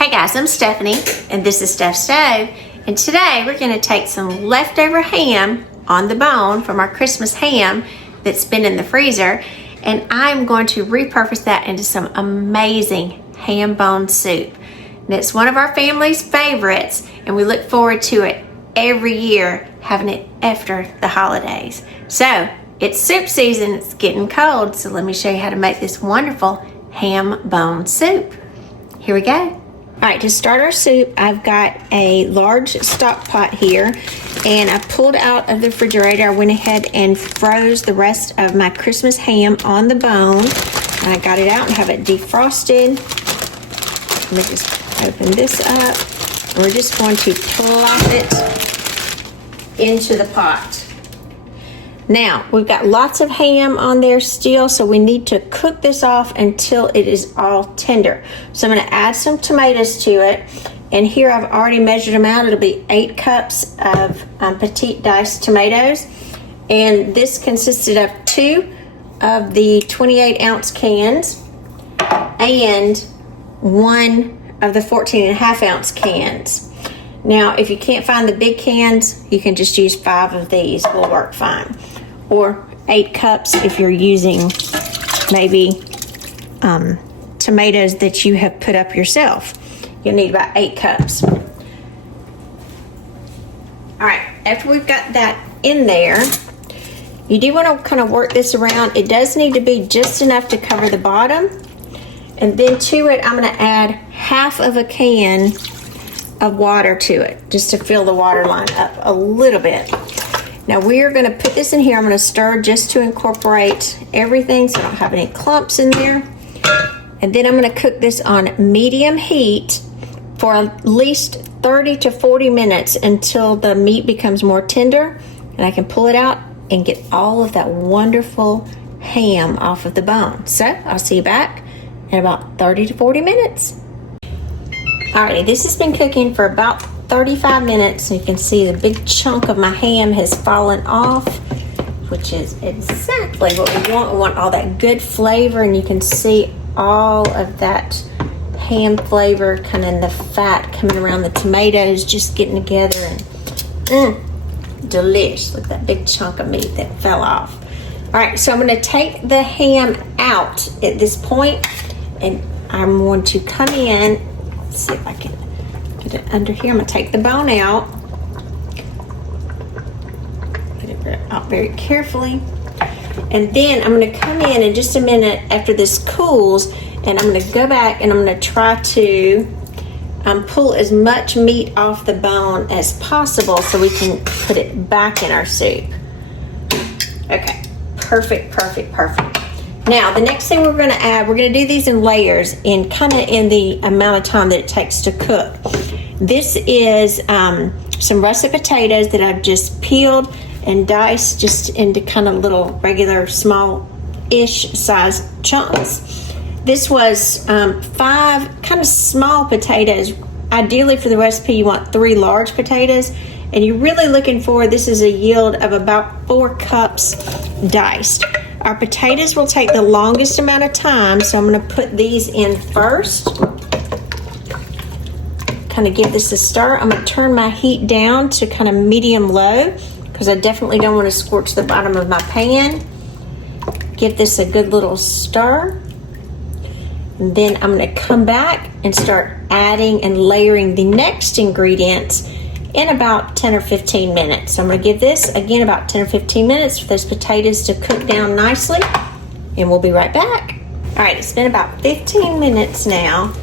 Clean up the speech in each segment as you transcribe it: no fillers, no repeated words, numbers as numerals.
Hey guys, I'm Stephanie and this is Steph's Stove, and today we're going to take some leftover ham on the bone from our Christmas ham that's been in the freezer, and I'm going to repurpose that into some amazing ham bone soup. And it's one of our family's favorites, and we look forward to it every year, having it after the holidays. So it's soup season, it's getting cold, so let me show you how to make this wonderful ham bone soup. Here we go. All right, to start our soup, I've got a large stock pot here, and I pulled out of the refrigerator. I went ahead and froze the rest of my Christmas ham on the bone. I got it out and have it defrosted. Let me just open this up. We're just going to plop it into the pot. Now, we've got lots of ham on there still, so we need to cook this off until it is all tender. So I'm going to add some tomatoes to it, and here I've already measured them out. It'll be 8 cups of petite diced tomatoes, and this consisted of 2 of the 28-ounce cans and 1 of the 14.5-ounce cans. Now, if you can't find the big cans, you can just use 5 of these. Will work fine. Or 8 cups if you're using maybe tomatoes that you have put up yourself. You'll need about 8 cups. All right, after we've got that in there, you do want to kind of work this around. It does need to be just enough to cover the bottom. And then to it, I'm going to add half of a can of water to it, just to fill the water line up a little bit. Now we are going to put this in here. I'm going to stir just to incorporate everything so I don't have any clumps in there. And then I'm going to cook this on medium heat for at least 30 to 40 minutes until the meat becomes more tender, and I can pull it out and get all of that wonderful ham off of the bone. So I'll see you back in about 30 to 40 minutes. Alrighty, this has been cooking for about 35 minutes, and you can see the big chunk of my ham has fallen off, which is exactly what we want. We want all that good flavor, and you can see all of that ham flavor kind of in the fat coming around the tomatoes, just getting together, and delish. Look at that big chunk of meat that fell off. All right, so I'm going to take the ham out at this point, and I'm going to come in. Let's see if I can get it under here. I'm going to take the bone out. Get it out very carefully. And then I'm going to come in just a minute after this cools, and I'm going to go back and I'm going to try to pull as much meat off the bone as possible so we can put it back in our soup. Okay, perfect, perfect, perfect. Now, the next thing we're going to add, we're going to do these in layers in kind of in the amount of time that it takes to cook. This is some russet potatoes that I've just peeled and diced just into kind of little regular small-ish size chunks. This was 5 kind of small potatoes. Ideally for the recipe, you want 3 large potatoes, and you're really looking for, this is a yield of about 4 cups diced. Our potatoes will take the longest amount of time, so I'm going to put these in first. Kind of give this a stir. I'm going to turn my heat down to kind of medium-low because I definitely don't want to scorch the bottom of my pan. Give this a good little stir. And then I'm going to come back and start adding and layering the next ingredients in about 10 or 15 minutes. So I'm going to give this, again, about 10 or 15 minutes for those potatoes to cook down nicely, and we'll be right back. All right, it's been about 15 minutes now,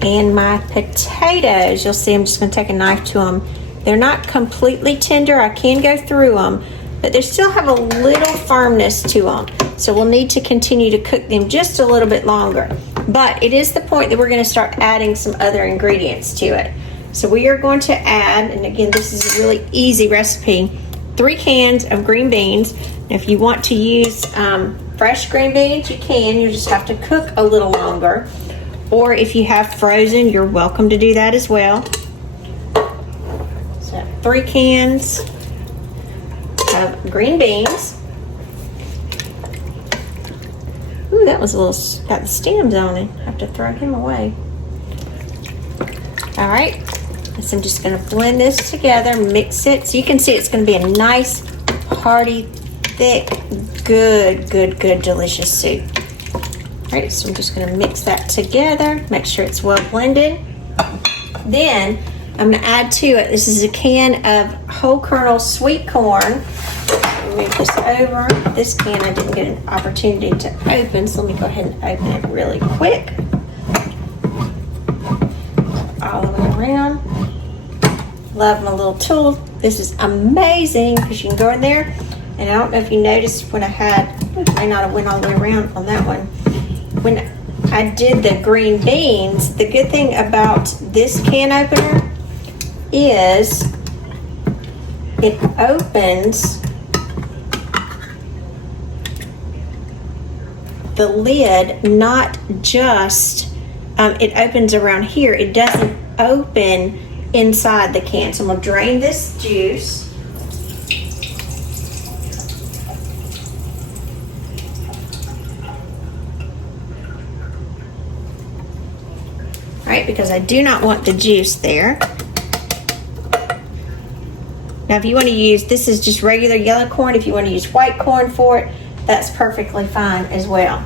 and my potatoes, you'll see I'm just going to take a knife to them. They're not completely tender. I can go through them, but they still have a little firmness to them. So we'll need to continue to cook them just a little bit longer. But it is the point that we're going to start adding some other ingredients to it. So we are going to add, and again, this is a really easy recipe, 3 cans of green beans. Now, if you want to use fresh green beans, you can. You just have to cook a little longer. Or if you have frozen, you're welcome to do that as well. So 3 cans of green beans. Ooh, that was a little, got the stems on it. I have to throw him away. All right, so I'm just gonna blend this together, mix it. So you can see it's gonna be a nice, hearty, thick, good, delicious soup. All right, so I'm just gonna mix that together, make sure it's well blended. Then I'm gonna add to it, this is a can of whole kernel sweet corn. Move this over. This can I didn't get an opportunity to open, so let me go ahead and open it really quick. All the way around. Love my little tool. This is amazing because you can go in there, and I don't know if you noticed when I had, I may not have went all the way around on that one. When I did the green beans, the good thing about this can opener is it opens the lid, not just, it opens around here. It doesn't open inside the can. So I'm gonna drain this juice. All right, because I do not want the juice there. Now if you want to use, this is just regular yellow corn. If you want to use white corn for it, that's perfectly fine as well.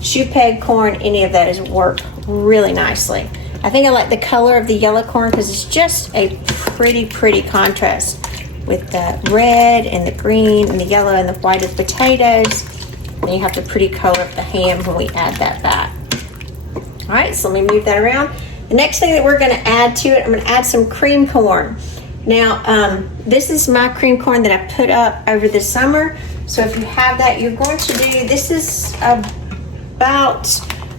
Shoe peg corn, any of those work really nicely. I think I like the color of the yellow corn because it's just a pretty contrast with the red and the green and the yellow and the white of potatoes. And you have the pretty color of the ham when we add that back. All right, so let me move that around. The next thing that we're gonna add to it, I'm gonna add some cream corn. Now, this is my cream corn that I put up over the summer. So if you have that, you're going to do, this is about,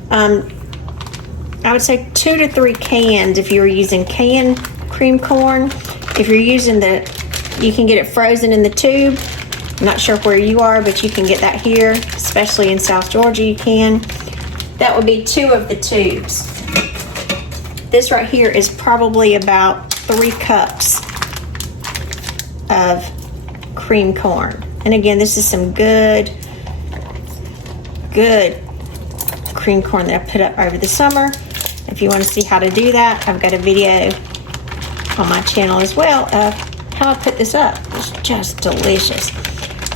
I would say 2 to 3 cans if you were using canned cream corn. If you're using you can get it frozen in the tube. I'm not sure where you are, but you can get that here, especially in South Georgia you can. That would be 2 of the tubes. This right here is probably about 3 cups of cream corn. And again, this is some good cream corn that I put up over the summer. If you want to see how to do that, I've got a video on my channel as well of how I put this up. It's just delicious.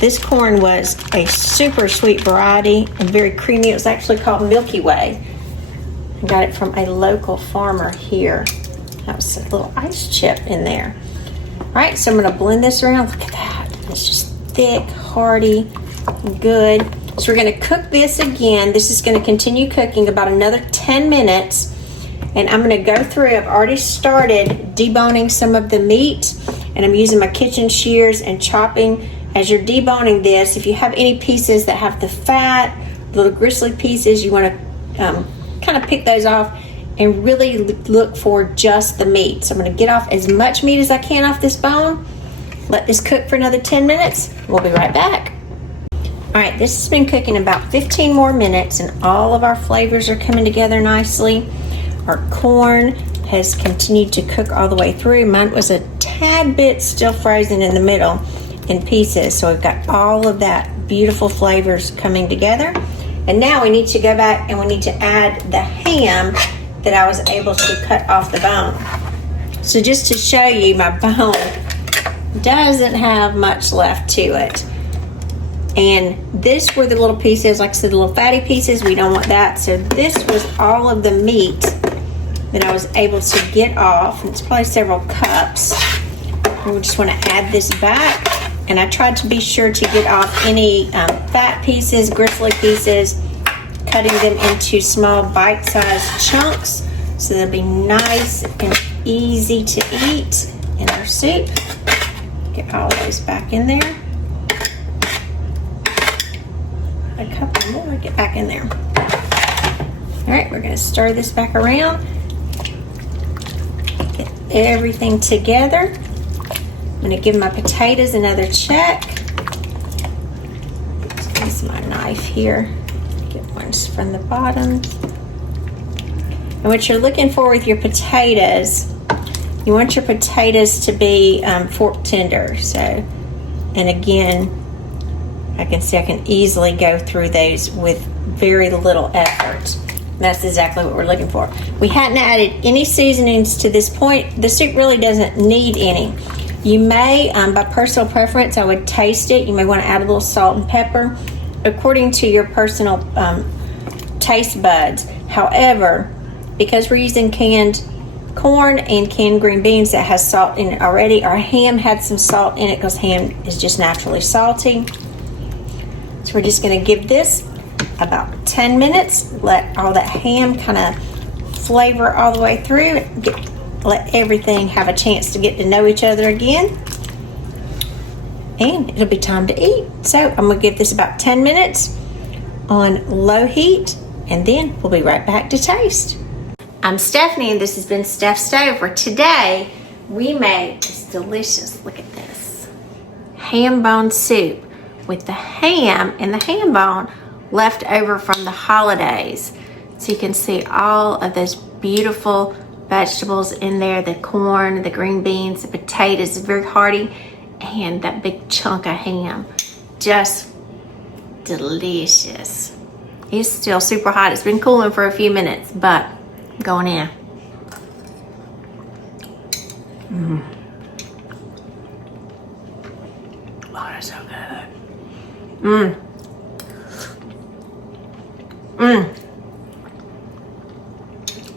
This corn was a super sweet variety and very creamy. It was actually called Milky Way. I got it from a local farmer here. That was a little ice chip in there. All right, so I'm gonna blend this around. Look at that. It's just thick, hearty, good. So we're gonna cook this again. This is gonna continue cooking about another 10 minutes. And I'm gonna go through, I've already started deboning some of the meat, and I'm using my kitchen shears and chopping. As you're deboning this, if you have any pieces that have the fat, little gristly pieces, you wanna kind of pick those off and really look for just the meat. So I'm gonna get off as much meat as I can off this bone. Let this cook for another 10 minutes. We'll be right back. All right, this has been cooking about 15 more minutes and all of our flavors are coming together nicely. Our corn has continued to cook all the way through. Mine was a tad bit still frozen in the middle in pieces. So we've got all of that beautiful flavors coming together. And now we need to go back and we need to add the ham that I was able to cut off the bone. So just to show you, my bone doesn't have much left to it. And this were the little pieces, like I said, the little fatty pieces. We don't want that. So this was all of the meat that I was able to get off. It's probably several cups. And we just want to add this back. And I tried to be sure to get off any fat pieces, gristly pieces, cutting them into small bite-sized chunks so they'll be nice and easy to eat in our soup. Get all those back in there. A couple more, get back in there. All right, we're gonna stir this back around. Get everything together. I'm gonna give my potatoes another check. Let's use my knife here. Get ones from the bottom. And what you're looking for with your potatoes, you want your potatoes to be fork tender. So, and again, I can see I can easily go through those with very little effort. That's exactly what we're looking for. We hadn't added any seasonings to this point. The soup really doesn't need any. You may, by personal preference, I would taste it. You may want to add a little salt and pepper according to your personal taste buds. However, because we're using canned corn and canned green beans that has salt in it already, our ham had some salt in it because ham is just naturally salty. So we're just going to give this about 10 minutes. Let all that ham kind of flavor all the way through. Let everything have a chance to get to know each other again. And it'll be time to eat. So I'm going to give this about 10 minutes on low heat, and then we'll be right back to taste. I'm Stephanie, and this has been Steph's Stove, where today we made this delicious, look at this, ham bone soup with the ham and the ham bone left over from the holidays. So you can see all of those beautiful vegetables in there, the corn, the green beans, the potatoes, very hearty, and that big chunk of ham. Just delicious. It's still super hot. It's been cooling for a few minutes, but going in. Oh, that's so good.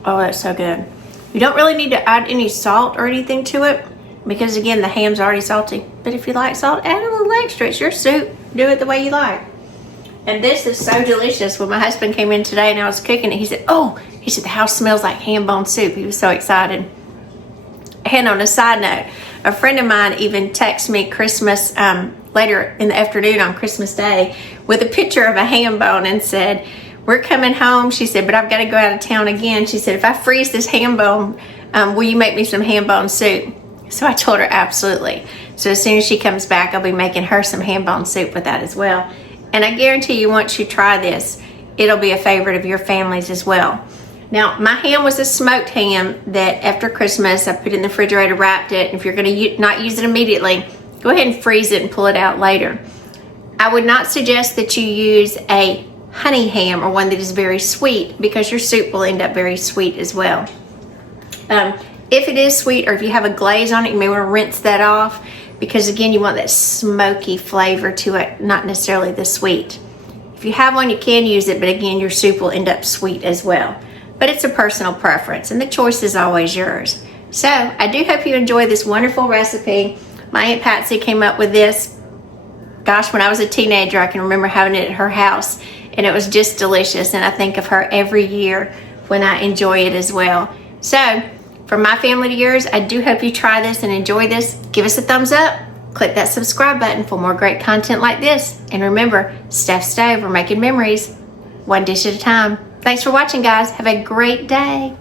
Oh, that's so good. You don't really need to add any salt or anything to it because, again, the ham's already salty. But if you like salt, add a little extra. It's your soup. Do it the way you like. And this is so delicious. When my husband came in today and I was cooking it, he said, the house smells like ham bone soup. He was so excited. And on a side note, a friend of mine even texted me Christmas, later in the afternoon on Christmas Day, with a picture of a ham bone and said, "We're coming home," she said, "but I've got to go out of town again." She said, "If I freeze this ham bone, will you make me some ham bone soup?" So I told her absolutely. So as soon as she comes back, I'll be making her some ham bone soup with that as well. And I guarantee you, once you try this, it'll be a favorite of your families as well. Now, my ham was a smoked ham that after Christmas, I put in the refrigerator, wrapped it. If you're going to not use it immediately, go ahead and freeze it and pull it out later. I would not suggest that you use a honey ham or one that is very sweet, because your soup will end up very sweet as well. If it is sweet, or if you have a glaze on it, you may want to rinse that off, because again, you want that smoky flavor to it, not necessarily the sweet. If you have one, you can use it, but again, your soup will end up sweet as well. But it's a personal preference, and the choice is always yours. So I do hope you enjoy this wonderful recipe. My Aunt Patsy came up with this, gosh, when I was a teenager. I can remember having it at her house, and it was just delicious, and I think of her every year when I enjoy it as well. So from my family to yours, I do hope you try this and enjoy this. Give us a thumbs up. Click that subscribe button for more great content like this. And remember, Steph's Stove, we're making memories one dish at a time. Thanks for watching, guys. Have a great day.